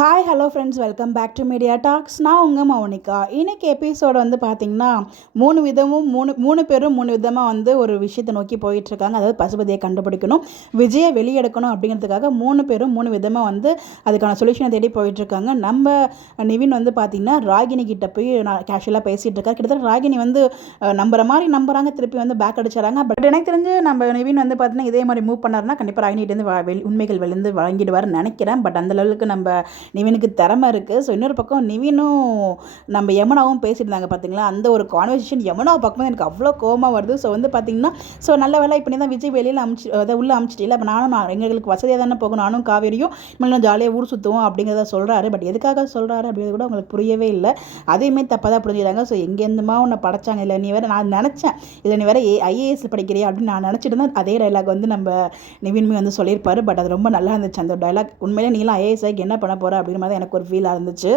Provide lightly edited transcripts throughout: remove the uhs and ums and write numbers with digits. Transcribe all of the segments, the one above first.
Hi hello friends, welcome back to media talks. நான் உங்கள் மௌனிகா. இன்றைக்கி எபிசோடு வந்து பார்த்திங்கன்னா மூணு பேரும் மூணு விதமாக வந்து ஒரு விஷயத்தை நோக்கி போயிட்டுருக்காங்க. அதாவது பசுபதியை கண்டுபிடிக்கணும், விஜயை வெளியெடுக்கணும் அப்படிங்கிறதுக்காக மூணு பேரும் மூணு விதமாக வந்து அதுக்கான சொல்யூஷனை தேடி போயிட்டுருக்காங்க. நம்ம நிவின் வந்து பார்த்திங்கன்னா ராகினி கிட்ட போய் நான் கேஷுவலாக பேசிகிட்டு இருக்காரு. கிட்டத்தட்ட ராகினி வந்து நம்புற மாதிரி நம்புறாங்க, திருப்பி வந்து பேக் அடிச்சிடறாங்க. பட் எனக்கு தெரிஞ்சு நம்ம நிவின் வந்து பார்த்திங்கன்னா இதே மாதிரி மூவ் பண்ணாருன்னா கண்டிப்பாக ராகினிகிட்டேருந்து உண்மைகள் வெளிந்து வழங்கிடுவார்னு நினைக்கிறேன். பட் அந்த லெவலுக்கு நம்ம நிவினுக்கு திறமை இருக்குது. ஸோ இன்னொரு பக்கம் நிவினும் நம்ம யமுனாவும் பேசிட்டு இருந்தாங்க பார்த்தீங்களா, அந்த ஒரு கான்வர்சேஷன் யமுனா பக்கம் எனக்கு அவ்வளோ கோவமாக வருது. ஸோ வந்து பார்த்திங்கன்னா நல்ல வேலை இப்போ தான் விஜய் வெளியில் அதை உள்ளே அமிச்சிட்டில்ல, இப்போ எங்களுக்கு வசதியாக தானே போகும், நானும் காவேரியும் இன்னும் ஜாலியாக ஊர் சுற்றுவோம் அப்படிங்கிறத சொல்கிறாரு. பட் எதுக்காக சொல்கிறாரு அப்படிங்கிறது கூட உங்களுக்கு புரியவே இல்லை. அதையுமே தப்பாக தான் புரிஞ்சுக்கிறாங்க. ஸோ எங்கேருந்துமா உன்னை படைச்சாங்க, இல்லை நீ வேறு, நான் நினச்சேன் இதில் நீ வேறு ஐஏஎஸ் படிக்கிறியா அப்படின்னு நான் நினச்சிட்டு தான் அதே டைலாக் வந்து நம்ம நிவின்மே வந்து சொல்லியிருப்பாரு. பட் அது ரொம்ப நல்லா இருந்துச்சு அந்த டைலாக். உண்மையிலே நீலாம் ஐஏஎஸ் ஆகி என்ன பண்ண போகிற அப்படிங்கிற மாதிரி எனக்கு ஒரு ஃபீலாக இருந்துச்சு.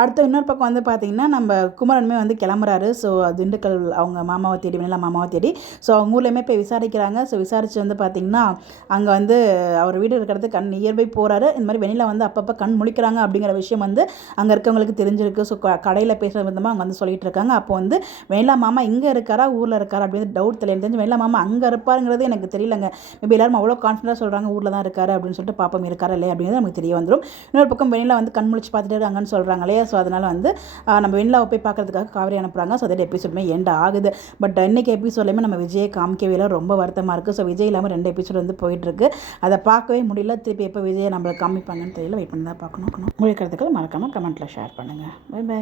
அடுத்த இன்னொரு பக்கம் வந்து பார்த்திங்கன்னா நம்ம குமரனுமே வந்து கிளம்புறாரு. ஸோ திண்டுக்கல் அவங்க மாமாவை தேடி, வெண்ணிலா மாமாவை தேடி. ஸோ அவங்க ஊர்லேயுமே போய் விசாரிக்கிறாங்க. ஸோ விசாரித்து வந்து பார்த்திங்கன்னா அங்கே வந்து அவர் வீடு இருக்கிறது கண் நியர்பை போகிறாரு. இந்த மாதிரி வெண்ணிலா வந்து அப்பப்போ கண் முழிக்கிறாங்க அப்படிங்கிற விஷயம் வந்து அங்கே இருக்கவங்களுக்கு தெரிஞ்சிருக்கு. ஸோ கடையில் பேசுகிற விதமாக அங்கே வந்து சொல்லிட்டு இருக்காங்க. அப்போ வந்து வெண்ணிலா மாமா இங்கே இருக்காரா ஊரில் இருக்காரா அப்படின்னு டவுட் தெரிஞ்சு வெண்ணிலா மாமா அங்கே இருப்பாருங்கிறது எனக்கு தெரியலங்க. மேபி எல்லாரும் அவ்வளோ கான்ஃபிடண்டாக சொல்கிறாங்க ஊரில் தான் இருக்காரு அப்படின்னு சொல்லிட்டு பாப்பம் இருக்காரா இல்லையா அப்படிங்கிறது நமக்கு தெரிய வந்துடும். இன்னொரு பக்கம் வெண்ணிலா வந்து கண் முழிச்சு பார்த்துட்டு இருக்காங்கன்னு சொல்கிறாங்க இல்லையா. ஸோ அதனால் வந்து நம்ம வெண்ணிலாவை போய் பார்க்கறதுக்காக காவேரி அனுப்புகிறாங்க. ஸோ அதோட எபிசோடுமே எண்ட் ஆகுது. பட் இன்றைக்கி எபிசோட்லேயுமே நம்ம விஜயை காமிக்கவே இல்லை, ரொம்ப வருத்தமாக இருக்குது. ஸோ விஜய் இல்லாமல் 2 எபிசோடு வந்து போயிட்டுருக்கு. அதை பார்க்கவே முடியல. திருப்பி எப்போ விஜயை நம்மளை காமிப்பாங்கன்னு தெரியல, வெயிட் பண்ணி தான் பார்க்கணும். உங்களுக்கு கருத்துக்கள் மறக்காமல் கமெண்ட்டில் ஷேர் பண்ணுங்கள். Bye by.